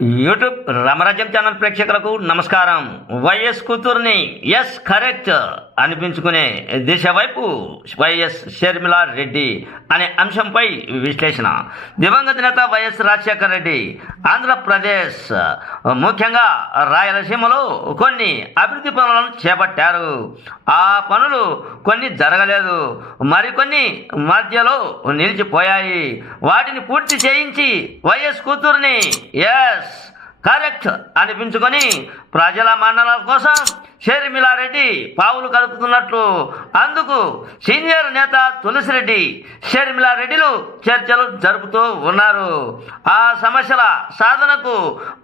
YouTube రామరాజ్యం channel ప్రేక్షకులకు నమస్కారం. YS కూతుర్ని ఎస్ కరెక్ట్ అనిపించుకునే దిశ వైపు వైఎస్ షర్మిలా రెడ్డి అనే అంశంపై విశ్లేషణ. దివంగత నేత వైఎస్ రాజశేఖర రెడ్డి ఆంధ్రప్రదేశ్ ముఖ్యంగా రాయలసీమలో కొన్ని అభివృద్ధి పనులను చేపట్టారు. ఆ పనులు కొన్ని జరగలేదు, మరికొన్ని మధ్యలో నిలిచిపోయాయి. వాటిని పూర్తి చేయించి వైఎస్ కూతుర్ని ఎస్ కరెక్ట్ అనిపించుకొని ప్రజల మన్ననల కోసం షర్మిలా రెడ్డి పావులు కలుపుతున్నట్లు అందుకు సీనియర్ నేత తులసిరెడ్డి షర్మిలా రెడ్డిలు చర్చలు జరుపుతూ ఉన్నారు. ఆ సమస్యల సాధనకు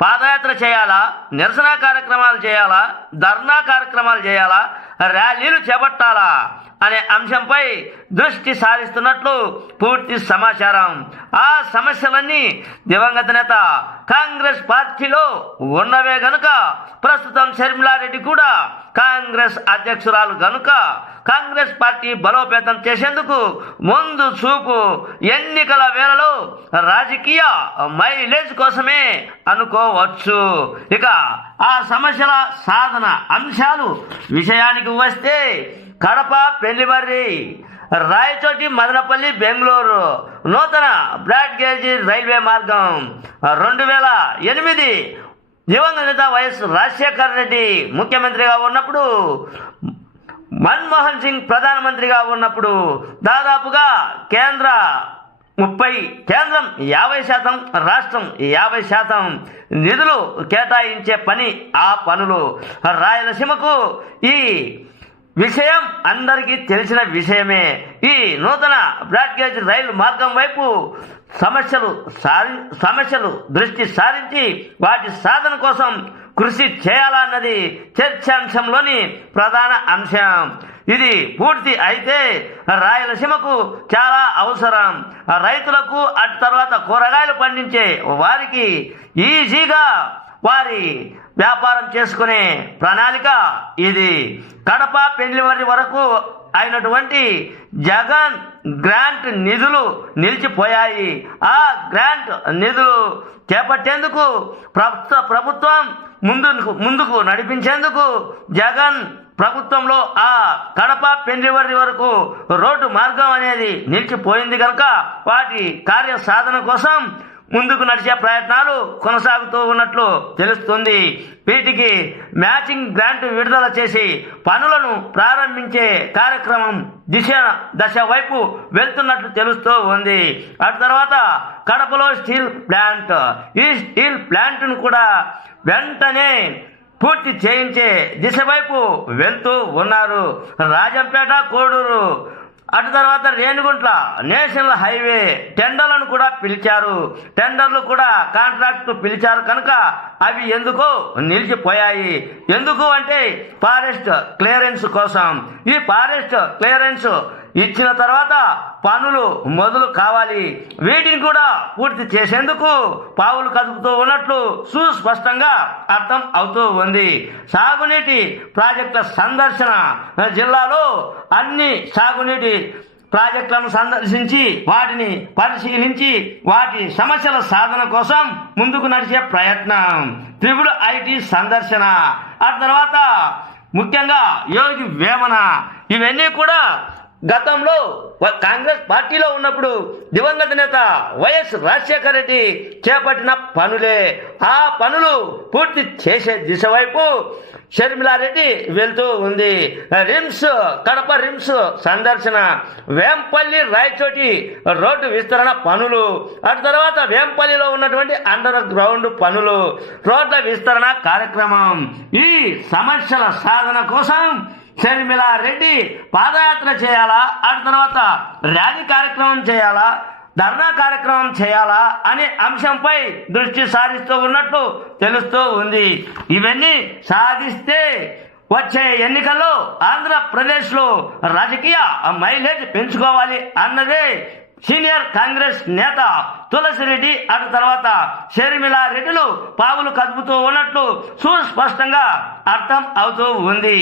పాదయాత్ర చేయాలా, నిరసన కార్యక్రమాలు చేయాలా, ధర్నా కార్యక్రమాలు చేయాలా, ర్యాలీలు చేపట్టాలా అనే అంశంపై దృష్టి సారిస్తున్నట్లు పూర్తి సమాచారం. ఆ సమస్యలన్నీ దివంగత నేత కాంగ్రెస్ పార్టీలో ఉన్నవే గనుక ప్రస్తుతం షర్మిలా రెడ్డి కూడా కాంగ్రెస్ అధ్యక్షురాలు గనుక కాంగ్రెస్ పార్టీ బలోపేతం చేసేందుకు ముందు చూపు ఎన్నికల వేళలో రాజకీయ మైలేజ్ కోసమే అనుకోవచ్చు. ఇక ఆ సమస్యల సాధన అంశాలు విషయానికి వస్తే కడప, పెళ్లిమర్రి, రాయచోటి, మదనపల్లి, బెంగళూరు నూతన బ్రాడ్ గేజ్ రైల్వే మార్గం 2008 దివంగత నేత వైఎస్ రాజశేఖర రెడ్డి ముఖ్యమంత్రిగా ఉన్నప్పుడు, మన్మోహన్ సింగ్ ప్రధానమంత్రిగా ఉన్నప్పుడు దాదాపుగా కేంద్రం 50%, రాష్ట్రం 50% నిధులు కేటాయించే పని. ఆ పనులు రాయలసీమకు ఈ విషయం అందరికీ తెలిసిన విషయమే. ఈ నూతన బ్రాడ్గేజ్ రైలు మార్గం వైపు సమస్యలు దృష్టి సారించి వాటి సాధన కోసం కృషి చేయాలన్నది చర్చాంశంలోని ప్రధాన అంశం. ఇది పూర్తి అయితే రాయలసీమకు చాలా అవసరం. రైతులకు, అటు తర్వాత కూరగాయలు పండించే వారికి ఈజీగా వారి వ్యాపారం చేసుకునే ప్రణాళిక ఇది. కడప, పెళ్లిమర్రి వరకు అయినటువంటి జగన్ గ్రాంట్ నిధులు నిలిచిపోయాయి. ఆ గ్రాంట్ నిధులు చేపట్టేందుకు ప్రభుత్వం ముందుకు నడిపించేందుకు జగన్ ప్రభుత్వంలో ఆ కడప, పెళ్లిమర్రి వరకు రోడ్డు మార్గం అనేది నిలిచిపోయింది కనుక వాటి కార్యసాధన కోసం ముందుకు నడిచే ప్రయత్నాలు కొనసాగుతూ ఉన్నట్లు తెలుస్తుంది. వీటికి మ్యాచింగ్ గ్రాంట్ విడుదల చేసి పనులను ప్రారంభించే కార్యక్రమం దశ వైపు వెళ్తున్నట్లు తెలుస్తూ ఉంది. ఆ తర్వాత కడపలో స్టీల్ ప్లాంట్, ఈ స్టీల్ ప్లాంట్ను కూడా వెంటనే పూర్తి చేయించే దిశ వైపు వెళ్తూ ఉన్నారు. రాజంపేట, కోడూరు, అటు తర్వాత రేణిగుంట్ల నేషనల్ హైవే టెండర్లను కూడా పిలిచారు. టెండర్లు కూడా కాంట్రాక్ట్ పిలిచారు కనుక అవి ఎందుకో నిలిచిపోయాయి. ఎందుకు అంటే ఫారెస్ట్ క్లియరెన్స్ కోసం. ఈ ఫారెస్ట్ క్లియరెన్స్ ఇచ్చిన తర్వాత పనులు మొదలు కావాలి. వీటిని కూడా పూర్తి చేసేందుకు పావులు కదుపుతూ ఉన్నట్లు సుస్పష్టంగా అర్థం అవుతూ ఉంది. సాగునీటి ప్రాజెక్టుల సందర్శన, జిల్లాలో అన్ని సాగునీటి ప్రాజెక్టులను సందర్శించి వాటిని పరిశీలించి వాటి సమస్యల సాధన కోసం ముందుకు నడిచే ప్రయత్నం. IIIT సందర్శన, ఆ తర్వాత ముఖ్యంగా యోగి వేమన, ఇవన్నీ కూడా గతంలో కాంగ్రెస్ పార్టీలో ఉన్నప్పుడు దివంగత నేత వైఎస్ రాజశేఖర రెడ్డి చేపట్టిన పనులే. ఆ పనులు పూర్తి చేసే దిశ వైపు షర్మిలా రెడ్డి వెళ్తూ ఉంది. కడప రిమ్స్ సందర్శన, వేంపల్లి రాయచోటి రోడ్డు విస్తరణ పనులు, ఆ తర్వాత వేంపల్లిలో ఉన్నటువంటి అండర్ గ్రౌండ్ పనులు, రోడ్ల విస్తరణ కార్యక్రమం. ఈ సమస్యల సాధన కోసం షర్మిలా రెడ్డి పాదయాత్ర చేయాలా, ఆ తర్వాత ర్యాలీ కార్యక్రమం చేయాలా, ధర్నా కార్యక్రమం చేయాలా అనే అంశంపై దృష్టి సారిస్తూ ఉన్నట్లు తెలుస్తూ ఉంది. ఇవన్నీ సాధిస్తే వచ్చే ఎన్నికల్లో ఆంధ్రప్రదేశ్లో రాజకీయ మైలేజ్ పెంచుకోవాలి అన్నదే సీనియర్ కాంగ్రెస్ నేత తులసిరెడ్డి, అటు తర్వాత షర్మిలా రెడ్డిలు పావులు కదుపుతూ ఉన్నట్లు సుస్పష్టంగా అర్థం అవుతూ ఉంది.